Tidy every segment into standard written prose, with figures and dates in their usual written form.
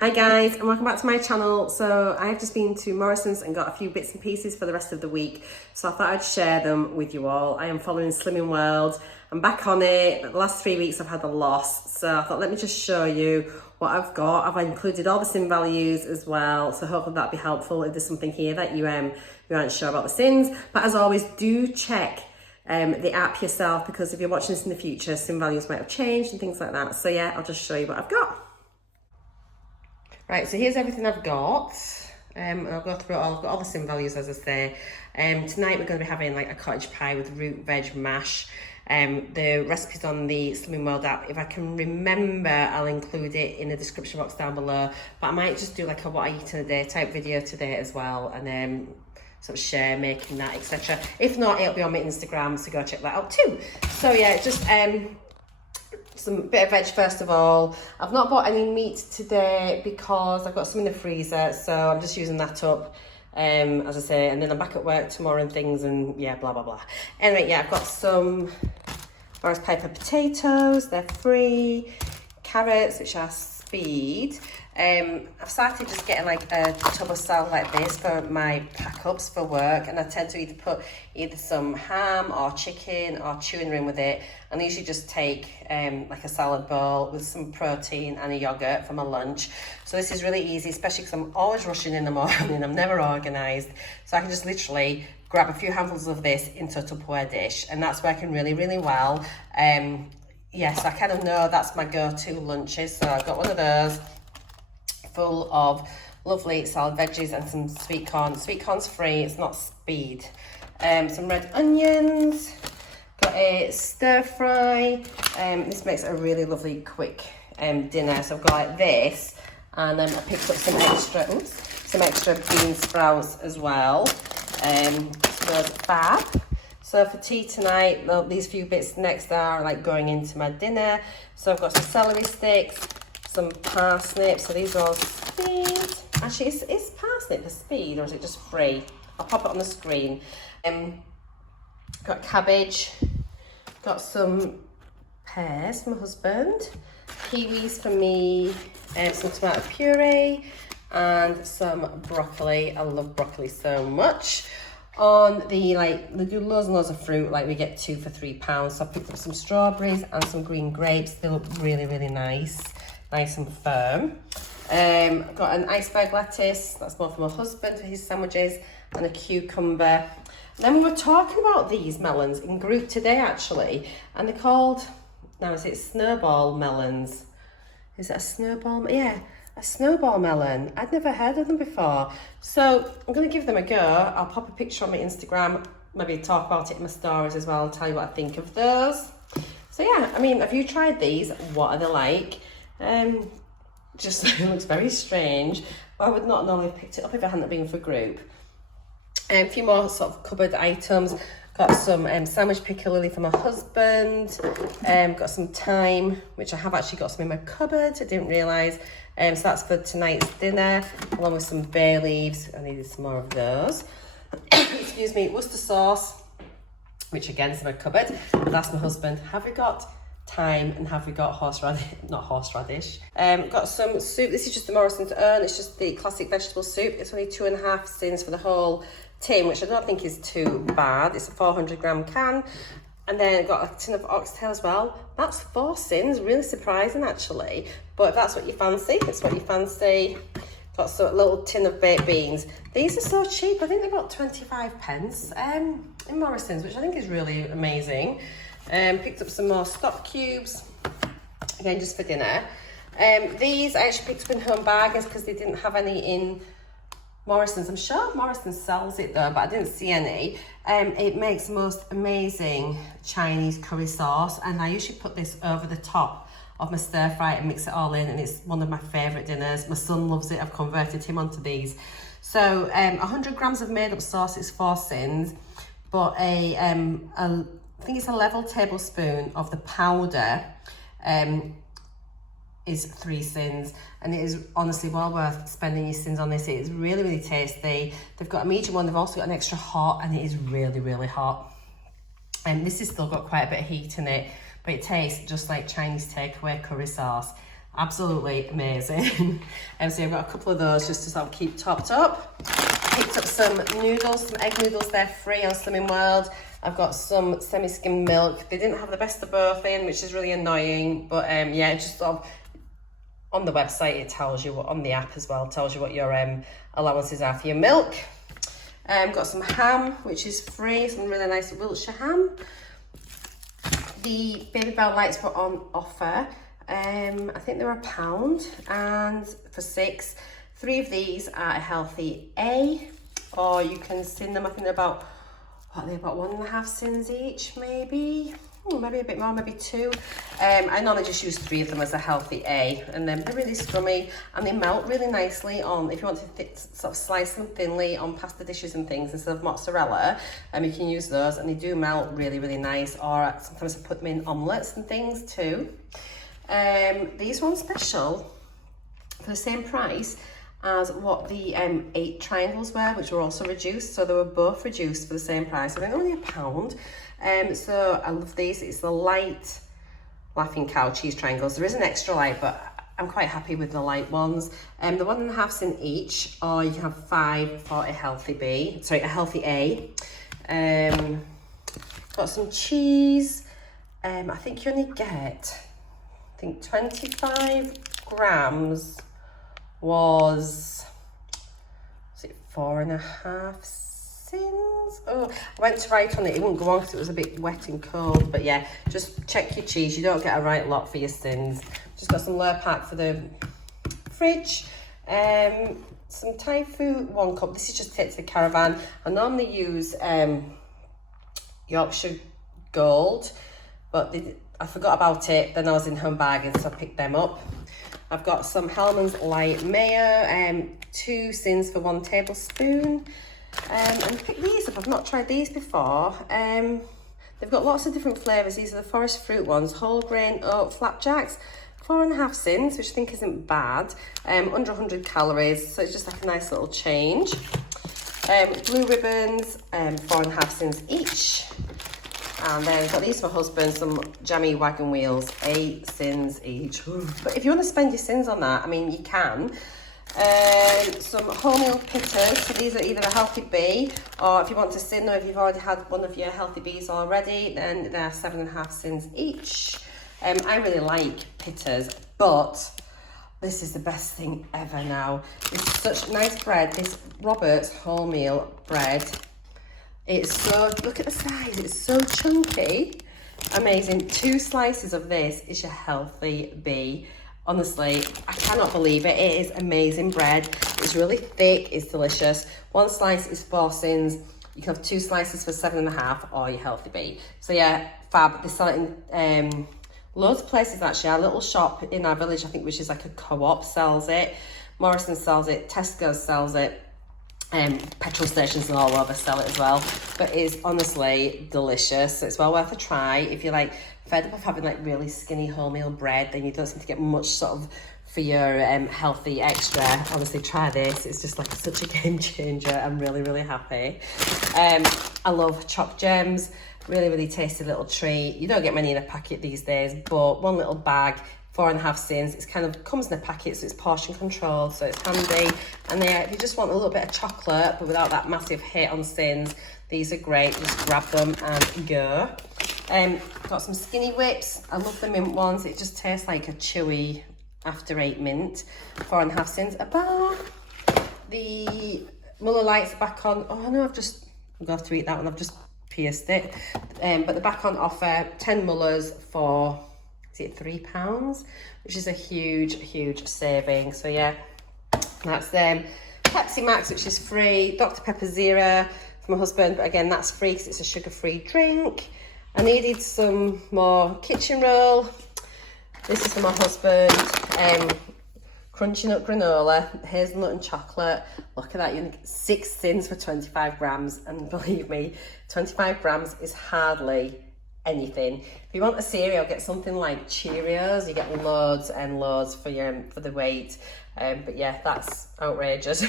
Hi guys, and welcome back to my channel. So I have just been to Morrisons and got a few bits and pieces for the rest of the week, so I thought I'd share them with you all. I am following Slimming World. I'm back on it. The last 3 weeks I've had a loss, so I thought let me just show you what I've got. I've included all the sin values as well, so hopefully that'll be helpful if there's something here that you aren't sure about the sins. But as always, do check the app yourself, because if you're watching this in the future, sin values might have changed and things like that. So yeah, I'll just show you what I've got. Right, so here's everything I've got. I'll go through it all. I've got all the sin values, as I say. Tonight we're going to be having like a cottage pie with root veg mash. The recipe's on the Slimming World app. If I can remember, I'll include it in the description box down below. But I might just do like a what I eat in a day type video today as well, and sort of share making that, etc. If not, it'll be on my Instagram, so go check that out too. So yeah, just some bit of veg first of all. I've not bought any meat today because I've got some in the freezer, so I'm just using that up, as I say, and then I'm back at work tomorrow and things, and yeah, blah blah blah. Anyway, yeah, I've got some Morris Piper potatoes, they're free, carrots, which are speed. I've started just getting like a tub of salad like this for my pack-ups for work, and I tend to either some ham or chicken or tuna in with it, and I usually just take like a salad bowl with some protein and a yogurt for my lunch. So this is really easy, especially because I'm always rushing in the morning. I'm never organised, so I can just literally grab a few handfuls of this into a Tupperware dish, and that's working really, really well. Yes, I kind of know that's my go-to lunches, so I've got one of those full of lovely salad veggies and some sweet corn. Sweet corn's free, it's not speed. Some red onions, got a stir fry. This makes a really lovely quick dinner. So I've got like this, and then I picked up some extra bean sprouts as well. So fab. So for tea tonight, these few bits next are like going into my dinner. So I've got some celery sticks, some parsnips. So these are all speed. Actually, is parsnip a speed or is it just free? I'll pop it on the screen. Got cabbage, got some pears for my husband, kiwis for me, some tomato puree, and some broccoli. I love broccoli so much. On the, they do loads and loads of fruit, like we get 2 for £3. So I picked up some strawberries and some green grapes. They look really, really nice and firm. Got an iceberg lettuce, that's more for my husband for his sandwiches, and a cucumber. And then we were talking about these melons in group today actually, and they're called, now is it Snowball Melons? Is it a snowball? Yeah. A snowball melon. I'd never heard of them before. So I'm going to give them a go. I'll pop a picture on my Instagram, maybe talk about it in my stories as well, and tell you what I think of those. So yeah, I mean, have you tried these? What are they like? Just it looks very strange. I would not normally have picked it up if it hadn't been for group. A few more sort of cupboard items. Got some sandwich piccalilli for my husband. Got some thyme, which I have actually got some in my cupboard. I didn't realise. So that's for tonight's dinner, along with some bay leaves. I needed some more of those. Excuse me, Worcester Sauce, which again is in my cupboard. But that's my husband. Have we got thyme and have we got horseradish? Not horseradish. Got some soup. This is just the Morrison's own. It's just the classic vegetable soup. It's only 2.5 cents for the whole tin, which I don't think is too bad. It's a 400-gram can. And then got a tin of oxtail as well. That's 4 cents, really surprising actually. But if that's what you fancy, it's what you fancy. Got a little tin of baked beans. These are so cheap. I think they're about 25 pence in Morrison's, which I think is really amazing. Picked up some more stop cubes, again just for dinner. These I actually picked up in Home Bargains because they didn't have any in Morrison's. I'm sure Morrison's sells it though, but I didn't see any. It makes the most amazing Chinese curry sauce, and I usually put this over the top of my stir fry and mix it all in, and it's one of my favourite dinners. My son loves it. I've converted him onto these. So 100 grams of made up sauce is 4 cents, but I think it's a level tablespoon of the powder is 3 cents, and it is honestly well worth spending your cents on this. It is really, really tasty. They've got a medium one, they've also got an extra hot, and it is really, really hot. And this has still got quite a bit of heat in it, but it tastes just like Chinese takeaway curry sauce. absolutely amazing. And so I've got a couple of those just to sort of keep topped up. Picked up some noodles, some egg noodles, they're free on Slimming World. I've got some semi-skim milk. They didn't have the best of both in, which is really annoying, but yeah, just sort of on the website it tells you what, on the app as well, tells you what your allowances are for your milk. Got some ham, which is free, some really nice Wiltshire ham. The Baby Bell Lights were on offer. I think they're £1, and for 6. 3 of these are a healthy A, or you can sin them. I think they're about, what are they, about 1.5 sins each, maybe? Maybe a bit more, maybe 2. I normally just use 3 of them as a healthy A, and then they're really scrummy and they melt really nicely on, if you want to sort of slice them thinly on pasta dishes and things instead of mozzarella, you can use those, and they do melt really, really nice. Or sometimes I put them in omelettes and things too. These ones special for the same price as what the 8 triangles were, which were also reduced. So they were both reduced for the same price. I think only £1. So I love these. It's the light Laughing Cow cheese triangles. There is an extra light, but I'm quite happy with the light ones. The 1.5 cent each, or you can have 5 for a healthy B. Sorry, a healthy A. Got some cheese. I think you only get, 25 grams was it 4.5 sins? Oh, I went to write on it, it wouldn't go on because it was a bit wet and cold, but yeah, just check your cheese, you don't get a right lot for your sins. Just got some Lure Pack for the fridge, some Thai food, 1 cup. This is just take to the caravan. I normally use Yorkshire Gold, but I forgot about it, then I was in Home Bargains, so I picked them up. I've got some Hellmann's Light Mayo, 2 sins for 1 tablespoon. And I picked these up, I've not tried these before. They've got lots of different flavours. These are the forest fruit ones, whole grain oat flapjacks, 4.5 sins, which I think isn't bad. Under 100 calories, so it's just like a nice little change. Blue ribbons, 4.5 sins each. And then I've got these for husband, some jammy wagon wheels, 8 sins each. But if you want to spend your sins on that, I mean, you can. Some Wholemeal Pitters, so these are either a healthy B, or if you want to sin them, if you've already had one of your healthy Bs already, then they're 7.5 sins each. I really like Pitters, but this is the best thing ever now. This is such nice bread, this Robert's wholemeal bread. It's so, look at the size, it's so chunky. Amazing. 2 slices of this is your healthy B. Honestly, I cannot believe it. It is amazing bread. It's really thick, it's delicious. 1 slice is 4 sins. You can have 2 slices for 7.5 or your healthy B. So yeah, fab. They sell it in loads of places actually. Our little shop in our village, I think, which is like a co-op, sells it. Morrison sells it, Tesco sells it. Petrol stations and all over sell it as well, but it's honestly delicious. It's well worth a try. If you're like fed up of having like really skinny wholemeal bread, then you don't seem to get much sort of for your healthy extra. Honestly, try this. It's just like such a game changer. I'm really, really happy. I love chopped gems. Really, really tasty little treat. You don't get many in a packet these days, but 1 little bag, 4.5 sins. It's kind of comes in a packet, so it's portion controlled, so it's handy. And if you just want a little bit of chocolate but without that massive hit on sins, these are great. Just grab them and go. Got some skinny whips. I love the mint ones. It just tastes like a chewy after 8 mint. 4.5 sins a bar. The Muller Lights are back on. Oh no, I'm going to have to eat that one. I've just pierced it. But they're back on offer. 10 Mullers for, is it £3, which is a huge saving. So yeah, that's them. Pepsi Max, which is free. Dr Pepper Zero for my husband, but again, that's free because it's a sugar-free drink. I needed some more kitchen roll. This is for my husband. Crunchy nut granola, hazelnut and chocolate. Look at that, you get 6 sins for 25 grams, and believe me, 25 grams is hardly anything. If you want a cereal, get something like Cheerios. You get loads and loads for the weight. But yeah, that's outrageous.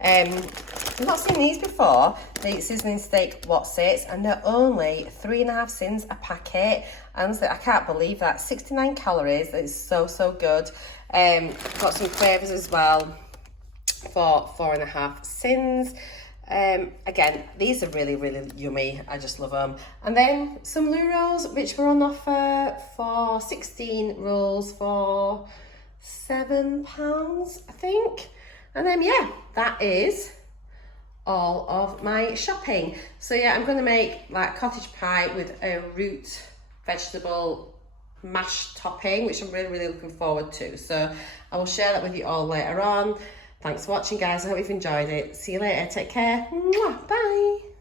I've not seen these before, the seasoning steak Wotsits, and they're only 3.5 cents a packet. Honestly, I can't believe that. 69 calories, it's so, so good. Got some flavours as well for 4.5 cents. Again, these are really, really yummy. I just love them. And then some loo rolls, which were on offer for 16 rolls for £7, I think. And then, yeah, that is all of my shopping. So yeah, I'm going to make like cottage pie with a root vegetable mash topping, which I'm really, really looking forward to. So I will share that with you all later on. Thanks for watching, guys. I hope you've enjoyed it. See you later. Take care. Mwah. Bye.